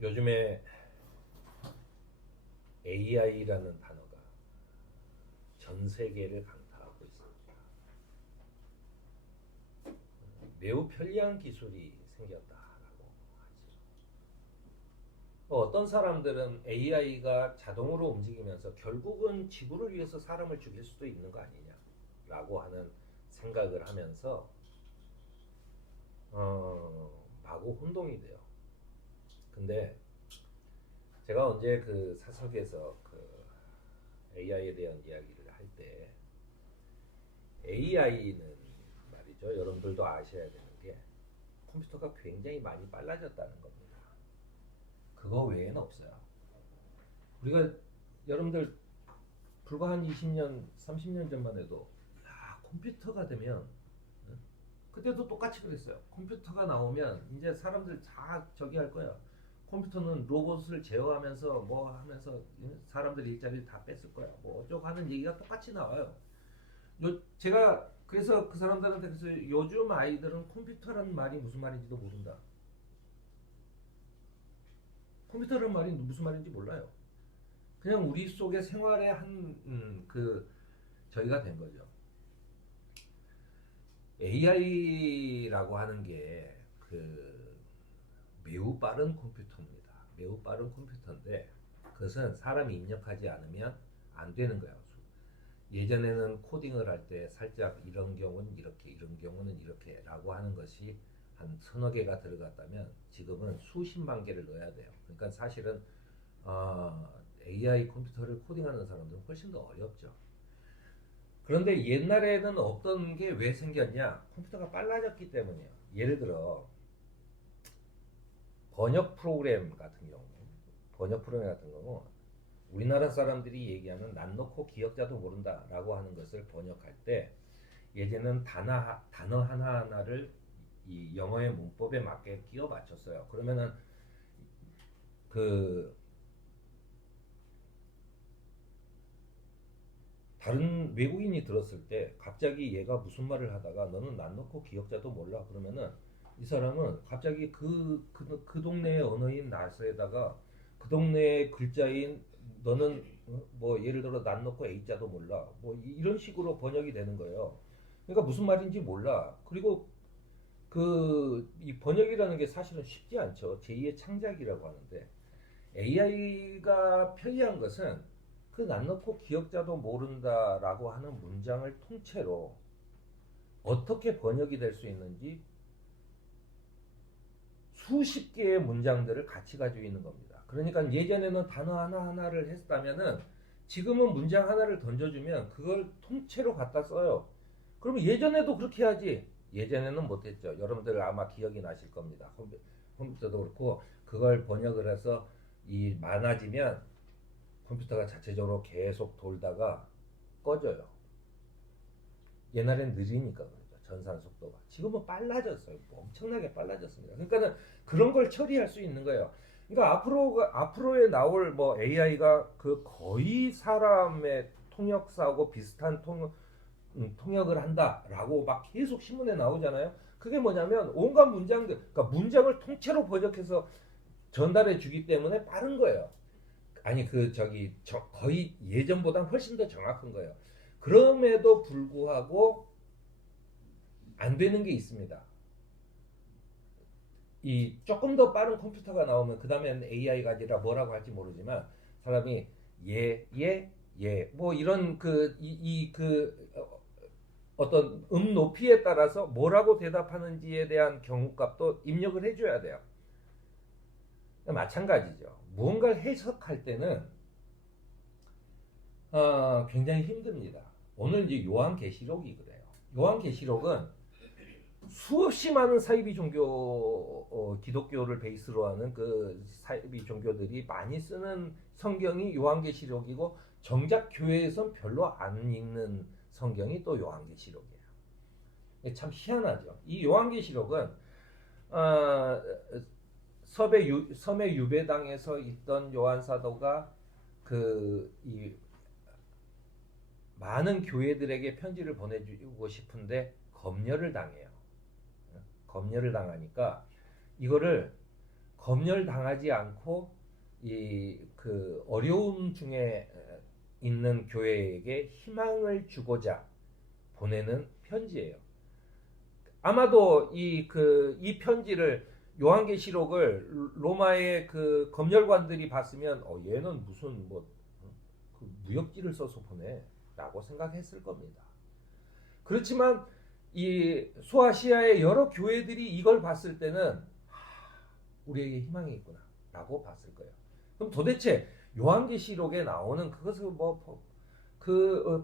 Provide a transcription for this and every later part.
요즘에 AI라는 단어가 전 세계를 강타하고 있습니다. 매우 편리한 기술이 생겼다라고 하죠. 어떤 사람들은 AI가 자동으로 움직이면서 결국은 지구를 위해서 사람을 죽일 수도 있는 거 아니냐라고 하는 생각을 하면서 마구 혼동이 돼요. 근데 제가 언제 그 사석에서 그 AI에 대한 이야기를 할 때 AI는 말이죠. 여러분들도 아셔야 되는 게 컴퓨터가 굉장히 많이 빨라졌다는 겁니다. 그거 외에는 없어요. 우리가 여러분들 불과 한 20년, 30년 전만 해도 컴퓨터가 되면 그때도 똑같이 그랬어요. 컴퓨터가 나오면 이제 사람들 다 저기 할 거야. 컴퓨터는 로봇을 제어하면서 뭐 하면서 사람들 일자리를 다 뺐을 거야. 뭐 어쩌고 하는 얘기가 똑같이 나와요. 제가 그래서 그 사람들한테 그래서 요즘 아이들은 컴퓨터라는 말이 무슨 말인지도 모른다. 컴퓨터라는 말이 무슨 말인지 몰라요. 그냥 우리 속의 생활의 그 저희가 된 거죠. AI라고 하는 게 그 매우 빠른 컴퓨터입니다. 매우 빠른 컴퓨터인데 그것은 사람이 입력하지 않으면 안 되는 거예요. 예전에는 코딩을 할 때 살짝 이런 경우는 이렇게 이런 경우는 이렇게 라고 하는 것이 한 서너 개가 들어갔다면 지금은 수십만 개를 넣어야 돼요. 그러니까 사실은 AI 컴퓨터를 코딩하는 사람들은 훨씬 더 어렵죠. 그런데 옛날에는 없던 게 왜 생겼냐? 컴퓨터가 빨라졌기 때문이에요. 예를 들어 번역 프로그램 같은 경우 우리나라 사람들이 얘기하는 난 놓고 기억자도 모른다라고 하는 것을 번역할 때 예전에는 단어 하나하나를 이 영어의 문법에 맞게 끼워 맞췄어요. 그러면은 그 다른 외국인이 들었을 때 갑자기 얘가 무슨 말을 하다가 너는 난 놓고 기억자도 몰라 그러면은 이 사람은 갑자기 그 동네의 언어인 나스에다가 그 동네의 글자인 너는 뭐 예를 들어 난 놓고 A자도 몰라 뭐 이런 식으로 번역이 되는 거예요. 그러니까 무슨 말인지 몰라. 그리고 그 이 번역이라는 게 사실은 쉽지 않죠. 제2의 창작이라고 하는데 AI가 편리한 것은 그 난 놓고 기억자도 모른다라고 하는 문장을 통째로 어떻게 번역이 될 수 있는지 수십 개의 문장들을 같이 가지고 있는 겁니다. 그러니까 예전에는 단어 하나하나를 했다면은 지금은 문장 하나를 던져주면 그걸 통째로 갖다 써요. 그러면 예전에도 그렇게 하지. 예전에는 못했죠. 여러분들 아마 기억이 나실 겁니다. 컴퓨터도 그렇고 그걸 번역을 해서 이 많아지면 컴퓨터가 자체적으로 계속 돌다가 꺼져요. 옛날엔 느리니까 그러죠. 전산 속도가. 지금은 빨라졌어요. 엄청나게 빨라졌습니다. 그러니까는 그런 걸 처리할 수 있는 거예요. 그러니까 앞으로에 나올 뭐 AI가 그 거의 사람의 통역사하고 비슷한 통역을 한다라고 막 계속 신문에 나오잖아요. 그게 뭐냐면 온갖 문장들, 그러니까 문장을 통째로 번역해서 전달해 주기 때문에 빠른 거예요. 아니 거의 예전보다 훨씬 더 정확한 거예요. 그럼에도 불구하고 안 되는 게 있습니다. 이 조금 더 빠른 컴퓨터가 나오면 그 다음엔 AI가 아니라 뭐라고 할지 모르지만 사람이 뭐 이런 어떤 높이에 따라서 뭐라고 대답하는지에 대한 경우값도 입력을 해줘야 돼요. 마찬가지죠. 무언가를 해석할 때는 굉장히 힘듭니다. 오늘 이제 요한계시록이 그래요. 요한계시록은 수없이 많은 사이비 종교, 기독교를 베이스로 하는 그 사이비 종교들이 많이 쓰는 성경이 요한계시록이고 정작 교회에선 별로 안 읽는 성경이 또 요한계시록이에요. 참 희한하죠. 이 요한계시록은 섬의 유배당에서 있던 요한 사도가 이 많은 교회들에게 편지를 보내주고 싶은데 검열을 당해요. 검열을 당하니까 이거를 검열당하지 않고 이 그 어려움 중에 있는 교회에게 희망을 주고자 보내는 편지예요. 아마도 이 편지를 요한계시록을 로마의 그 검열관들이 봤으면 얘는 무슨 그 무역지를 써서 보내라고 생각했을 겁니다. 그렇지만 이 소아시아의 여러 교회들이 이걸 봤을 때는 우리에게 희망이 있구나라고 봤을 거예요. 그럼 도대체 요한계시록에 나오는 그것을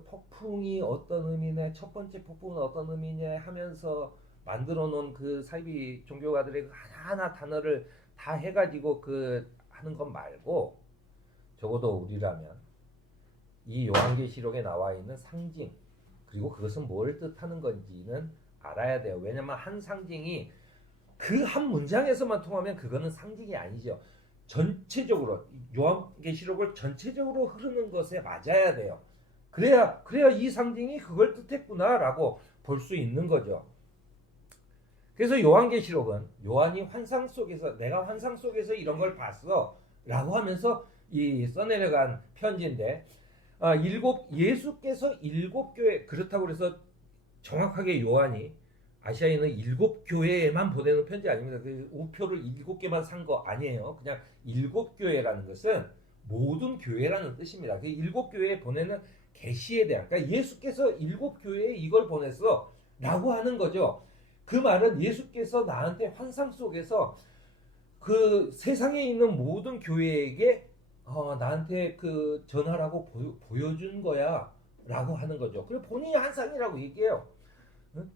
폭풍이 어떤 의미네, 첫 번째 폭풍은 어떤 의미냐 하면서 만들어 놓은 그 사이비 종교가들의 하나하나 단어를 다 해가지고 하는 것 말고 적어도 우리라면 이 요한계시록에 나와 있는 상징 그리고 그것은 뭘 뜻하는 건지는 알아야 돼요. 왜냐면 한 상징이 그 한 문장에서만 통하면 그거는 상징이 아니죠. 전체적으로 요한계시록을 전체적으로 흐르는 것에 맞아야 돼요. 그래야 이 상징이 그걸 뜻했구나라고 볼 수 있는 거죠. 그래서 요한계시록은 요한이 환상 속에서 내가 환상 속에서 이런 걸 봤어라고 하면서 이 써내려간 편지인데 예수께서 7교회 그렇다고 해서 정확하게 요한이 아시아에 있는 7교회에만 보내는 편지 아닙니다. 그 우표를 7개만 산 거 아니에요. 그냥 7교회라는 것은 모든 교회라는 뜻입니다. 그 7교회에 보내는 계시에 대한 그러니까 예수께서 7교회에 이걸 보냈어 라고 하는 거죠. 그 말은 예수께서 나한테 환상 속에서 그 세상에 있는 모든 교회에게 나한테 그 전하라고 보여준 거야 라고 하는 거죠. 그리고 본인이 환상이라고 얘기해요. 응?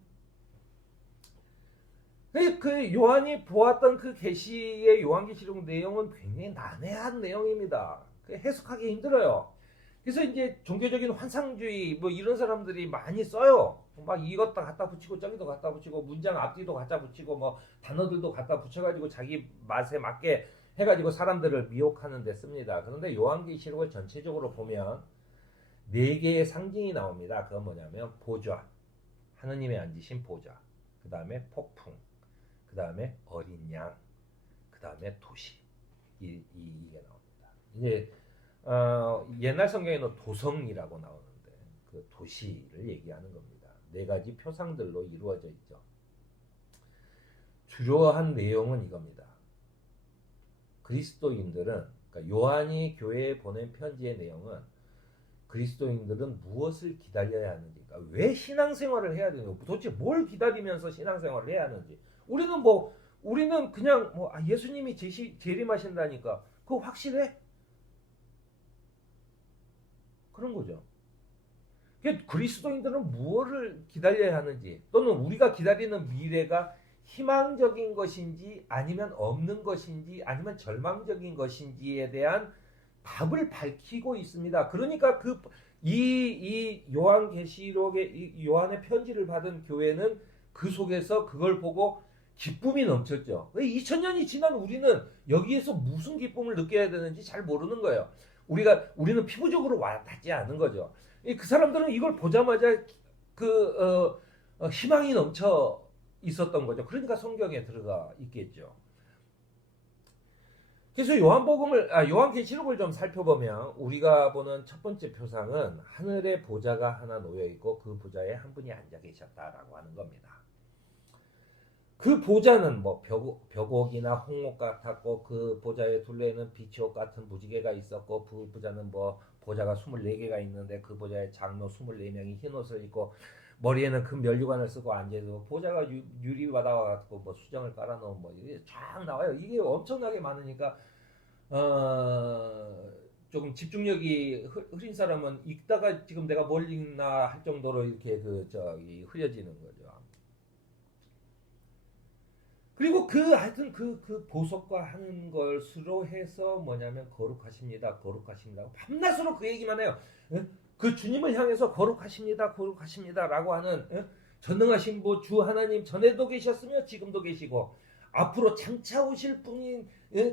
그 요한이 보았던 그 계시의 요한계시록 내용은 굉장히 난해한 내용입니다. 해석하기 힘들어요. 그래서 이제 종교적인 환상주의 이런 사람들이 많이 써요. 막 이것도 갖다 붙이고 저기도 갖다 붙이고 문장 앞뒤도 갖다 붙이고 단어들도 갖다 붙여가지고 자기 맛에 맞게 해가지고 사람들을 미혹하는 데 씁니다. 그런데 요한계시록을 전체적으로 보면 4개의 상징이 나옵니다. 그건 뭐냐면 보좌, 하느님의 앉으신 보좌, 그 다음에 폭풍, 그 다음에 어린 양, 그 다음에 도시 이게 나옵니다. 이제 옛날 성경에는 도성이라고 나오는데 그 도시를 얘기하는 겁니다. 4가지 표상들로 이루어져 있죠. 주요한 내용은 이겁니다. 그리스도인들은 그러니까 요한이 교회에 보낸 편지의 내용은 그리스도인들은 무엇을 기다려야 하는지, 그러니까 왜 신앙생활을 해야 되는지, 도대체 뭘 기다리면서 신앙생활을 해야 하는지. 우리는 그냥 예수님이 재림하신다니까 그거 확실해? 그런 거죠. 그리스도인들은 무엇을 기다려야 하는지 또는 우리가 기다리는 미래가 희망적인 것인지 아니면 없는 것인지 아니면 절망적인 것인지에 대한 답을 밝히고 있습니다. 그러니까 이 요한계시록의 요한의 편지를 받은 교회는 그 속에서 그걸 보고 기쁨이 넘쳤죠. 2000년이 지난 우리는 여기에서 무슨 기쁨을 느껴야 되는지 잘 모르는 거예요. 우리는 피부적으로 와닿지 않은 거죠. 그 사람들은 이걸 보자마자 희망이 넘쳐 있었던 거죠. 그러니까 성경에 들어가 있겠죠. 그래서 요한계시록을 좀 살펴보면 우리가 보는 첫 번째 표상은 하늘에 보좌가 하나 놓여 있고 그 보좌에 한 분이 앉아 계셨다라고 하는 겁니다. 그 보좌는 벽옥이나 홍옥 같았고 그 보좌의 둘레에는 비치옥 같은 무지개가 있었고 그 보좌는 보좌가 24개가 있는데 그 보좌에 장로 24명이 흰 옷을 입고 머리에는 금 면류관을 쓰고 앉아있고 보좌가 유리바다와 같고 수정을 깔아놓은 이게 쫙 나와요. 이게 엄청나게 많으니까 조금 집중력이 흐린 사람은 읽다가 지금 내가 뭘 읽나 할 정도로 이렇게 흐려지는 거죠. 그리고 하여튼 그 보석과 하는 것으로 해서 뭐냐면 거룩하십니다. 밤낮으로 그 얘기만 해요. 그 주님을 향해서 거룩하십니다 라고 하는 전능하신 주 하나님 전에도 계셨으며 지금도 계시고 앞으로 장차 오실 분인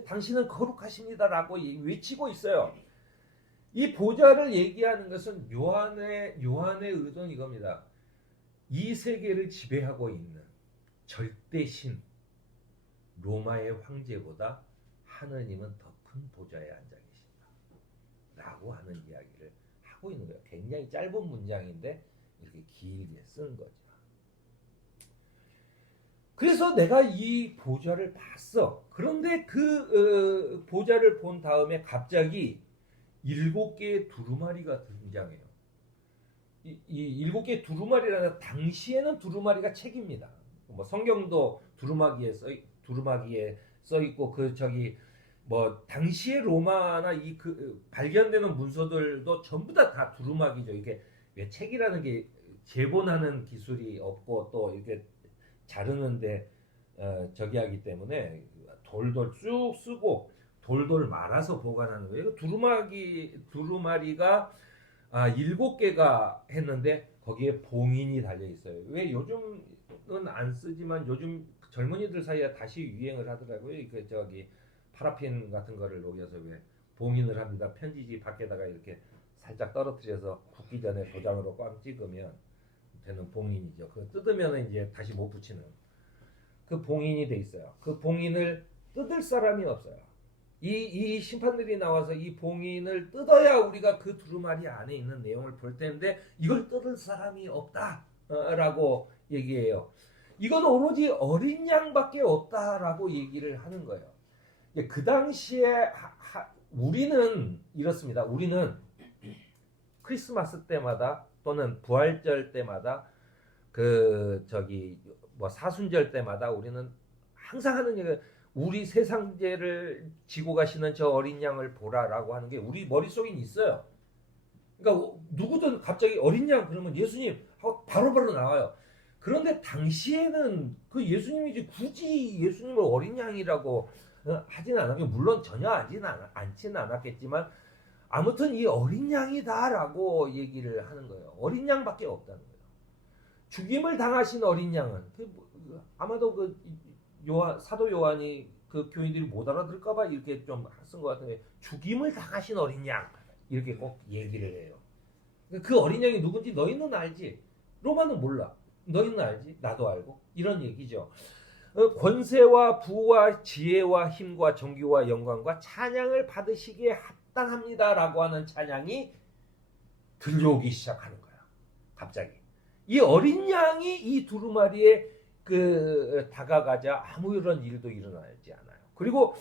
당신은 거룩하십니다 라고 외치고 있어요. 이 보좌를 얘기하는 것은 요한의 의도는 이겁니다. 이 세계를 지배하고 있는 절대신 로마의 황제보다 하느님은 더 큰 보좌에 앉아 계신다 라고 하는 이야기를 하고 있는 거예요. 굉장히 짧은 문장인데 이렇게 길게 쓴 거죠. 그래서 내가 이 보좌를 봤어. 그런데 그 보좌를 본 다음에 갑자기 7개의 두루마리가 등장해요. 이 7개의 두루마리라는, 당시에는 두루마리가 책입니다. 뭐 성경도 두루마기에 써 있고, 뭐 당시의 로마나 발견되는 문서들도 전부 다 두루마기죠. 이게 왜 책이라는 게 제본하는 기술이 없고 또 이렇게 자르는데 하기 때문에 돌돌 쭉 쓰고 돌돌 말아서 보관하는 거예요. 두루마리가 7개가 했는데 거기에 봉인이 달려 있어요. 왜 요즘은 안 쓰지만 요즘 젊은이들 사이에 다시 유행을 하더라고요. 파라핀 같은 거를 녹여서 왜 봉인을 합니다. 편지지 밖에다가 이렇게 살짝 떨어뜨려서 굽기 전에 도장으로 꽉 찍으면 되는 봉인이죠. 그거 뜯으면 이제 다시 못 붙이는 그 봉인이 돼 있어요. 그 봉인을 뜯을 사람이 없어요. 이 심판들이 나와서 이 봉인을 뜯어야 우리가 그 두루마리 안에 있는 내용을 볼 텐데 이걸 뜯을 사람이 없다라고 얘기해요. 이건 오로지 어린 양밖에 없다라고 얘기를 하는 거예요. 그 당시에 우리는 이렇습니다. 우리는 크리스마스 때마다 또는 부활절 때마다 뭐 사순절 때마다 우리는 항상 하는 얘기가, 우리 세상죄를 지고 가시는 저 어린 양을 보라라고 하는 게 우리 머릿속에 있어요. 그러니까 누구든 갑자기 어린 양 그러면 예수님 하고 바로바로 나와요. 그런데 당시에는 그 예수님이 굳이 예수님을 어린 양이라고 하진 않았고, 물론 전혀 않지는 않았겠지만 아무튼 이 어린 양이다라고 얘기를 하는 거예요. 어린 양밖에 없다는 거예요. 죽임을 당하신 어린 양은 아마도 사도 요한이 그 교인들이 못 알아들을까봐 이렇게 좀 쓴 것 같은데, 죽임을 당하신 어린 양 이렇게 꼭 얘기를 해요. 그 어린 양이 누군지 너희는 알지? 로마는 몰라. 너희는 알지? 나도 알고. 이런 얘기죠. 권세와 부와 지혜와 힘과 존귀와 영광과 찬양을 받으시기에 합당합니다라고 하는 찬양이 들려오기 시작하는 거야. 갑자기 이 어린 양이 이 두루마리에 다가가자 아무런 일도 일어나지 않아요. 그리고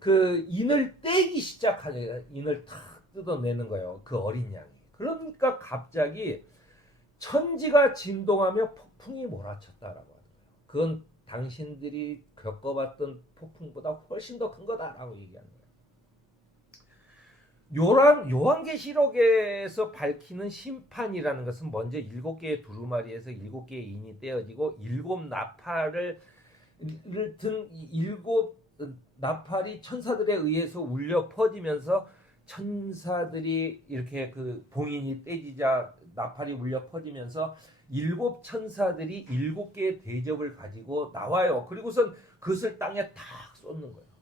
그 인을 떼기 시작하죠. 인을 탁 뜯어내는 거예요. 그 어린 양이. 그러니까 갑자기 천지가 진동하며 폭풍이 몰아쳤다라고 하는 거예요. 그건 당신들이 겪어봤던 폭풍보다 훨씬 더 큰 거다라고 얘기하는 거예요. 요한계시록에서 밝히는 심판이라는 것은 먼저 7개의 두루마리에서 7개의 인이 떼어지고 7나팔을 든 7나팔이 천사들에 의해서 울려 퍼지면서, 천사들이 이렇게 그 봉인이 떼지자 나팔이 울려 퍼지면서 7천사들이 7개의 대접을 가지고 나와요. 그리고선 그것을 땅에 탁 쏟는 거예요.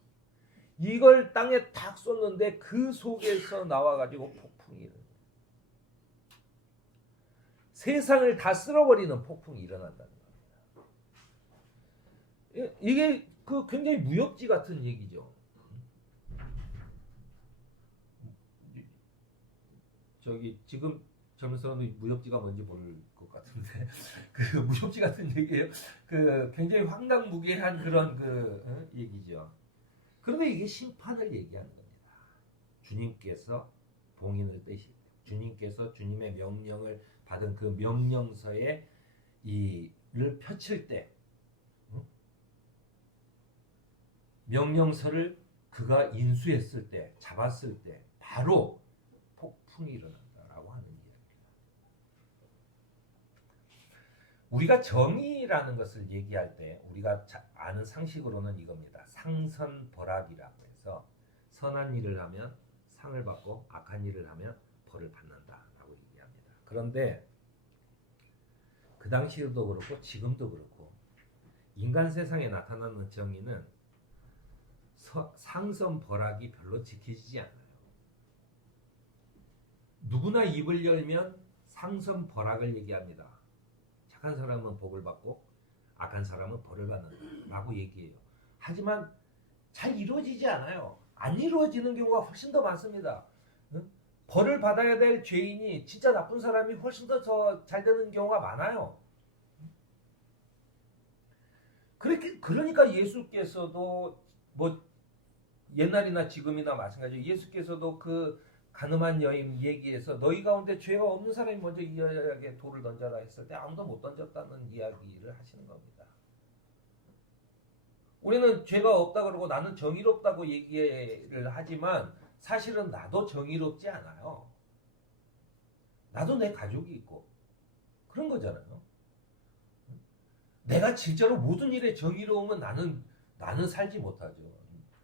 이걸 땅에 탁 쏟는데 그 속에서 나와가지고 폭풍이 일어나요. 세상을 다 쓸어버리는 폭풍이 일어난다는 겁니다. 이게 굉장히 무협지 같은 얘기죠. 지금 젊은 사람들이 무협지가 뭔지 모를 것 같은데 그 무협지 같은 얘기예요. 굉장히 황당무계한 그런 얘기죠. 그런데 이게 심판을 얘기하는 겁니다. 주님께서 봉인을 떼실 때, 주님께서 주님의 명령을 받은 그 명령서에 이를 펼칠 때, 명령서를 그가 인수했을 때, 잡았을 때 바로 폭풍이 일어난다라고 하는 이야기입니다. 우리가 정의라는 것을 얘기할 때 우리가 아는 상식으로는 이겁니다. 상선벌악이라고 해서 선한 일을 하면 상을 받고 악한 일을 하면 벌을 받는다라고 얘기합니다. 그런데 그 당시에도 그렇고 지금도 그렇고 인간 세상에 나타나는 정의는 상선벌악이 별로 지켜지지 않아요. 누구나 입을 열면 상선벌악을 얘기합니다. 착한 사람은 복을 받고 악한 사람은 벌을 받는다라고 얘기해요. 하지만 잘 이루어지지 않아요. 안 이루어지는 경우가 훨씬 더 많습니다. 응? 벌을 받아야 될 죄인이 진짜 나쁜 사람이 훨씬 더 잘 되는 경우가 많아요. 그러니까 예수께서도 뭐 옛날이나 지금이나 마찬가지로 예수께서도 그 가늠한 여인 얘기에서 너희 가운데 죄가 없는 사람이 먼저 이 여자에게 돌을 던져라 했을 때 아무도 못 던졌다는 이야기를 하시는 겁니다. 우리는 죄가 없다 그러고 나는 정의롭다고 얘기를 하지만 사실은 나도 정의롭지 않아요. 나도 내 가족이 있고 그런 거잖아요. 내가 진짜로 모든 일에 정의로우면 나는 살지 못하죠.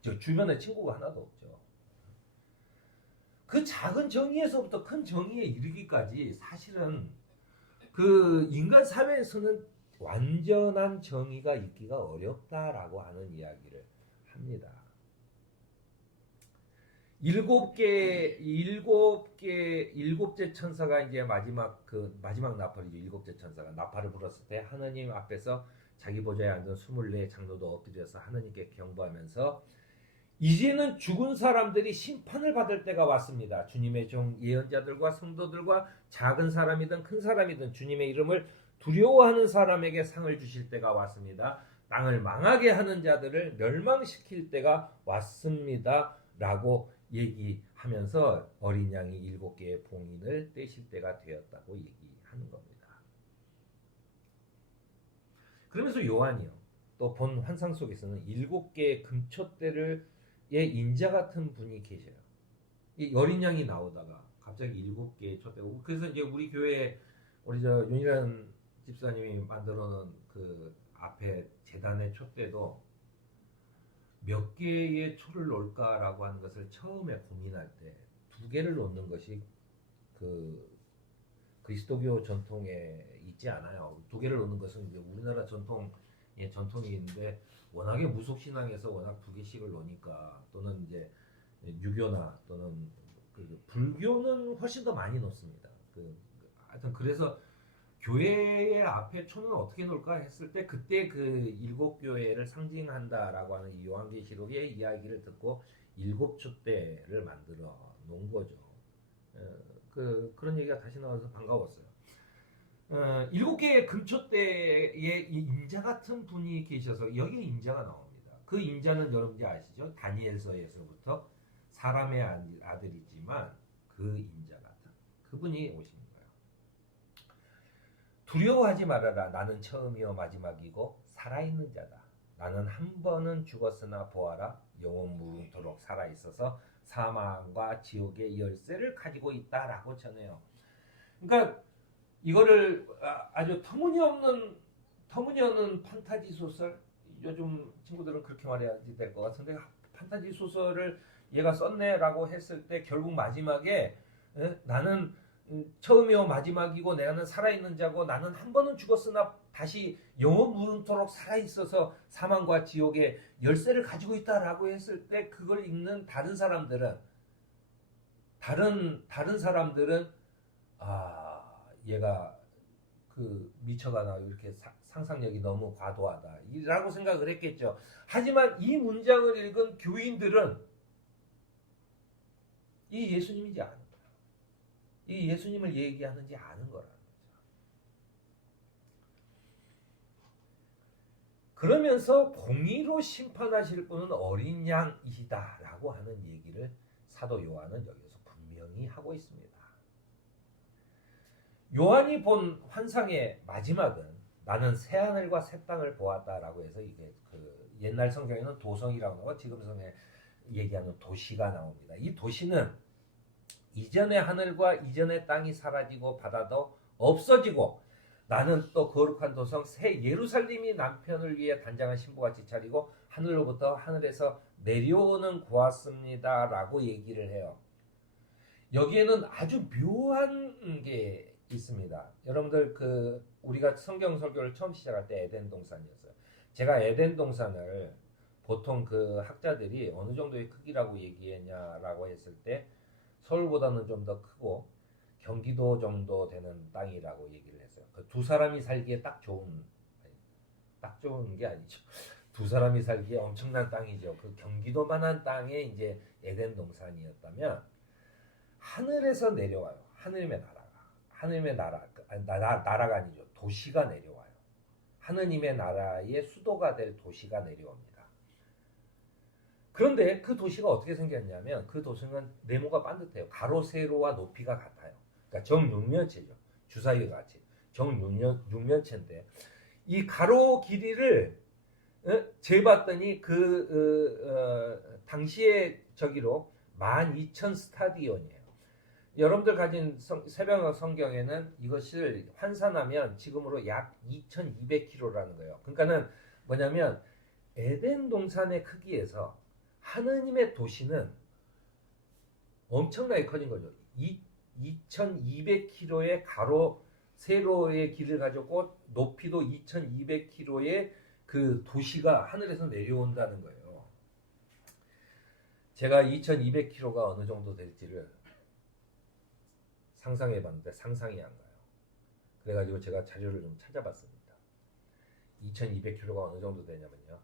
저 주변에 친구가 하나도 없죠. 그 작은 정의에서부터 큰 정의에 이르기까지 사실은 그 인간 사회에서는 완전한 정의가 있기가 어렵다라고 하는 이야기를 합니다. 일곱째 천사가 이제 마지막 나팔이죠. 일곱째 천사가 나팔을 불었을 때 하느님 앞에서 자기 보좌에 앉은 24 장로도 엎드려서 하느님께 경배하면서 이제는 죽은 사람들이 심판을 받을 때가 왔습니다. 주님의 종 예언자들과 성도들과 작은 사람이든 큰 사람이든 주님의 이름을 두려워하는 사람에게 상을 주실 때가 왔습니다. 땅을 망하게 하는 자들을 멸망시킬 때가 왔습니다. 라고 얘기하면서 어린 양이 7개의 봉인을 떼실 때가 되었다고 얘기하는 겁니다. 그러면서 요한이요. 또 본 환상 속에서는 7개의 금촛대를 인자 같은 분이 계셔요. 이 어린 양이 나오다가 갑자기 7개의 촛대가 그래서 이제 우리 교회 우리 저 윤일한 집사님이 만들어 놓은 그 앞에 재단의 촛대도 몇 개의 초를 놓을까라고 하는 것을 처음에 고민할 때 2개를 놓는 것이 그 그리스도교 전통에 있지 않아요. 2개를 놓는 것은 이제 우리나라 전통이 있는데 워낙에 무속신앙에서 워낙 2개씩을 놓으니까 또는 이제 유교나 또는 그 불교는 훨씬 더 많이 놓습니다. 하여튼 그래서 교회의 앞에 초는 어떻게 놓을까 했을 때 그때 그 7교회를 상징한다라고 하는 이 요한계시록의 이야기를 듣고 7촛대를 만들어 놓은 거죠. 그런 얘기가 다시 나와서 반가웠어요. 7개의 금촛대에 인자 같은 분이 계셔서 여기에 인자가 나옵니다. 그 인자는 여러분이 아시죠? 다니엘서에서부터 사람의 아들이지만 그 인자 같은 그분이 오신 거예요. 두려워하지 말아라. 나는 처음이요 마지막이고 살아있는 자다. 나는 한 번은 죽었으나 보아라. 영원 무궁토록 살아있어서 사망과 지옥의 열쇠를 가지고 있다라고 전해요. 그러니까 이거를 아주 터무니없는 판타지 소설, 요즘 친구들은 그렇게 말해야 될 것 같은데 판타지 소설을 얘가 썼네라고 했을 때 결국 마지막에 나는 처음이요 마지막이고 나는 살아있는 자고 나는 한 번은 죽었으나 다시 영원 무궁토록 살아있어서 사망과 지옥의 열쇠를 가지고 있다라고 했을 때 그걸 읽는 다른 사람들은 얘가 그 미쳐가나 이렇게 상상력이 너무 과도하다라고 생각을 했겠죠. 하지만 이 문장을 읽은 교인들은 이 예수님이지 않은 거야. 이 예수님을 얘기하는지 아는 거라는 거죠. 그러면서 공의로 심판하실 분은 어린 양이시다라고 하는 얘기를 사도 요한은 여기서 분명히 하고 있습니다. 요한이 본 환상의 마지막은 나는 새 하늘과 새 땅을 보았다라고 해서 이게 그 옛날 성경에는 도성이라고 나오고 지금 성경에 얘기하는 도시가 나옵니다. 이 도시는 이전의 하늘과 이전의 땅이 사라지고 바다도 없어지고 나는 또 거룩한 도성 새 예루살렘이 남편을 위해 단장한 신부같이 차리고 하늘로부터 하늘에서 내려오는 고았습니다라고 얘기를 해요. 여기에는 아주 묘한 게 있습니다. 여러분들 우리가 성경 설교를 처음 시작할 때 에덴 동산이었어요. 제가 에덴 동산을 보통 그 학자들이 어느 정도의 크기라고 얘기했냐라고 했을 때 서울보다는 좀 더 크고 경기도 정도 되는 땅이라고 얘기를 했어요. 그 두 사람이 살기에 딱 좋은 게 아니죠. 두 사람이 살기에 엄청난 땅이죠. 그 경기도만한 땅에 이제 에덴 동산이었다면 하늘에서 내려와요. 하늘님의 나라가. 하늘님의 나라, 나라가 아니죠. 도시가 내려와요. 하느님의 나라의 수도가 될 도시가 내려옵니다. 그런데 그 도시가 어떻게 생겼냐면 그 도시는 네모가 반듯해요. 가로 세로와 높이가 같아요. 그러니까 정육면체죠. 주사위 같이 정육면체인데 이 가로 길이를 재봤더니 당시의 저기로 12,000 스타디온이에요. 여러분들 가진 새벽 성경에는 이것을 환산하면 지금으로 약 2,200km라는 거예요. 그러니까는 뭐냐면 에덴 동산의 크기에서 하느님의 도시는 엄청나게 커진 거죠. 2,200km의 가로 세로의 길을 가졌고 높이도 2,200km의 그 도시가 하늘에서 내려온다는 거예요. 제가 2,200km가 어느 정도 될지를 상상해 봤는데 상상이 안 가요. 그래가지고 제가 자료를 좀 찾아봤습니다. 2,200km가 어느 정도 되냐면요.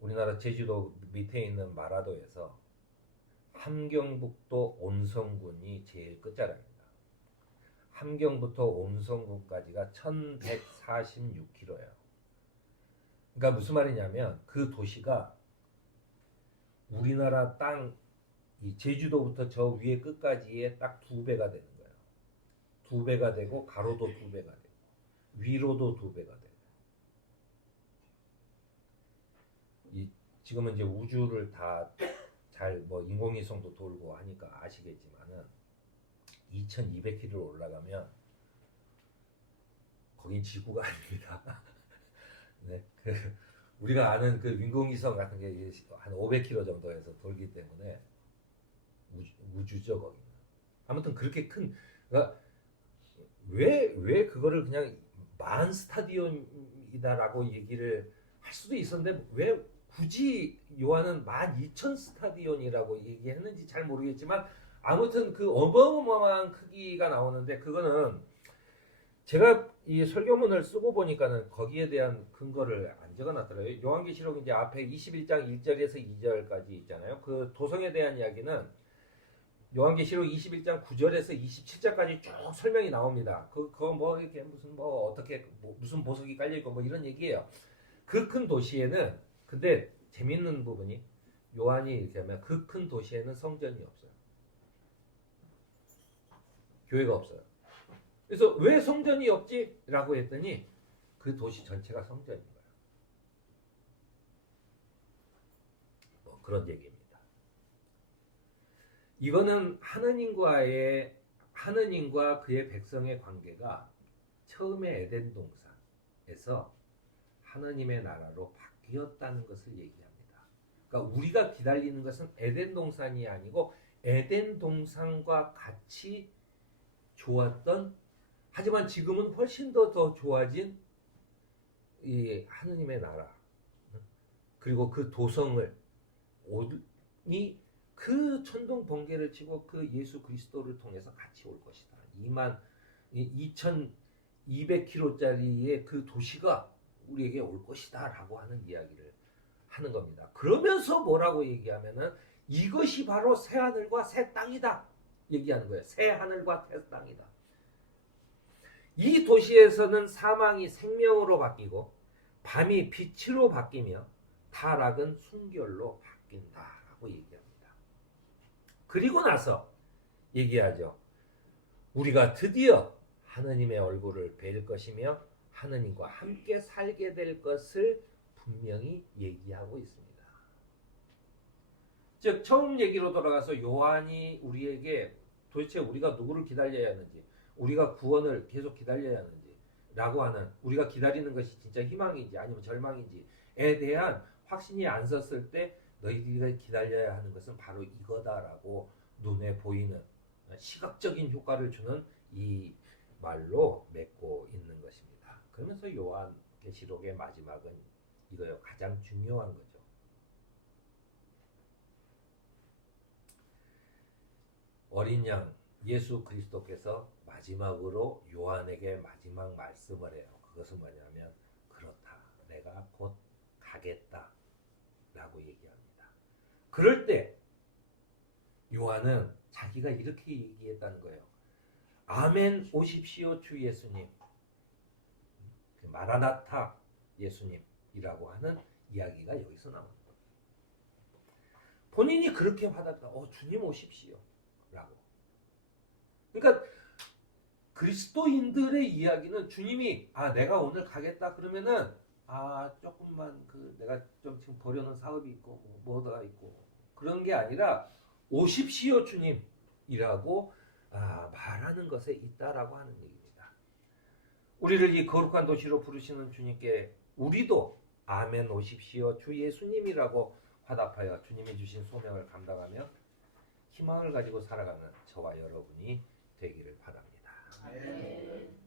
우리나라 제주도 밑에 있는 마라도에서 함경북도 온성군이 제일 끝자락입니다. 함경부터 온성군까지가 1,146km예요. 그러니까 무슨 말이냐면 그 도시가 우리나라 땅 이 제주도부터 저 위에 끝까지의 딱 2배가 되는 거예요. 2배가 되고 가로도 2배가 되고 위로도 2배가 되고 지금은 이제 우주를 다 잘 뭐 인공위성도 돌고 하니까 아시겠지만은 2,200km 올라가면 거긴 지구가 아닙니다. 네, 우리가 아는 그 인공위성 같은 게 한 500km 정도에서 돌기 때문에 우주죠 거기는. 아무튼 그렇게 큰 그러니까 왜 그거를 그냥 만 스타디움이다라고 얘기를 할 수도 있었는데 왜 굳이 요한은 12,000 스타디온이라고 얘기했는지 잘 모르겠지만 아무튼 그 어마어마한 크기가 나오는데 그거는 제가 이 설교문을 쓰고 보니까는 거기에 대한 근거를 안 적어놨더라고요. 요한계시록 이제 앞에 21장 1절에서 2절까지 있잖아요. 그 도성에 대한 이야기는 요한계시록 21장 9절에서 27절까지 쭉 설명이 나옵니다. 그거 뭐 이렇게 무슨 뭐 어떻게 무슨 보석이 깔려 있고 뭐 이런 얘기예요. 그 큰 도시에는 근데 재밌는 부분이 요한이 이렇게 하면 그 큰 도시에는 성전이 없어요. 교회가 없어요. 그래서 왜 성전이 없지? 라고 했더니 그 도시 전체가 성전인 거예요. 뭐 그런 얘기입니다. 이거는 하느님과 그의 백성의 관계가 처음에 에덴 동산에서 하느님의 나라로 바뀌었다는 것을 얘기합니다. 그러니까 우리가 기다리는 것은 에덴 동산이 아니고 에덴 동산과 같이 좋았던 하지만 지금은 훨씬 더 좋아진 이 하느님의 나라 그리고 그 도성을 오니 그 천둥 번개를 치고 그 예수 그리스도를 통해서 같이 올 것이다. 2,200km짜리의 그 도시가 우리에게 올 것이다 라고 하는 이야기를 하는 겁니다. 그러면서 뭐라고 얘기하면은 이것이 바로 새 하늘과 새 땅이다 얘기하는 거예요. 새 하늘과 새 땅이다. 이 도시에서는 사망이 생명으로 바뀌고 밤이 빛으로 바뀌며 타락은 순결로 바뀐다라고 얘기합니다. 그리고 나서 얘기하죠. 우리가 드디어 하느님의 얼굴을 뵐 것이며 하느님과 함께 살게 될 것을 분명히 얘기하고 있습니다. 즉 처음 얘기로 돌아가서 요한이 우리에게 도대체 우리가 누구를 기다려야 하는지 우리가 구원을 계속 기다려야 하는지 라고 하는 우리가 기다리는 것이 진짜 희망인지 아니면 절망인지에 대한 확신이 안 섰을 때 너희들이 기다려야 하는 것은 바로 이거다라고 눈에 보이는 시각적인 효과를 주는 이 말로 맺고 있는 것입니다. 그러면서 요한계시록의 마지막은 이거요. 가장 중요한 거죠. 어린 양 예수 그리스도께서 마지막으로 요한에게 마지막 말씀을 해요. 그것은 뭐냐면 그렇다. 내가 곧 그럴 때 요한은 자기가 이렇게 얘기했다는 거예요. 아멘 오십시오 주 예수님. 마라나타 예수님이라고 하는 이야기가 여기서 나옵니다. 본인이 그렇게 화답다. 주님 오십시오 라고. 그러니까 그리스도인들의 이야기는 주님이 내가 오늘 가겠다 그러면은 조금만 내가 좀 지금 보려는 사업이 있고 뭐가 있고 그런 게 아니라 오십시오 주님이라고 말하는 것에 있다라고 하는 얘기입니다. 우리를 이 거룩한 도시로 부르시는 주님께 우리도 아멘 오십시오 주 예수님이라고 화답하여 주님이 주신 소명을 감당하며 희망을 가지고 살아가는 저와 여러분이 되기를 바랍니다. 아멘.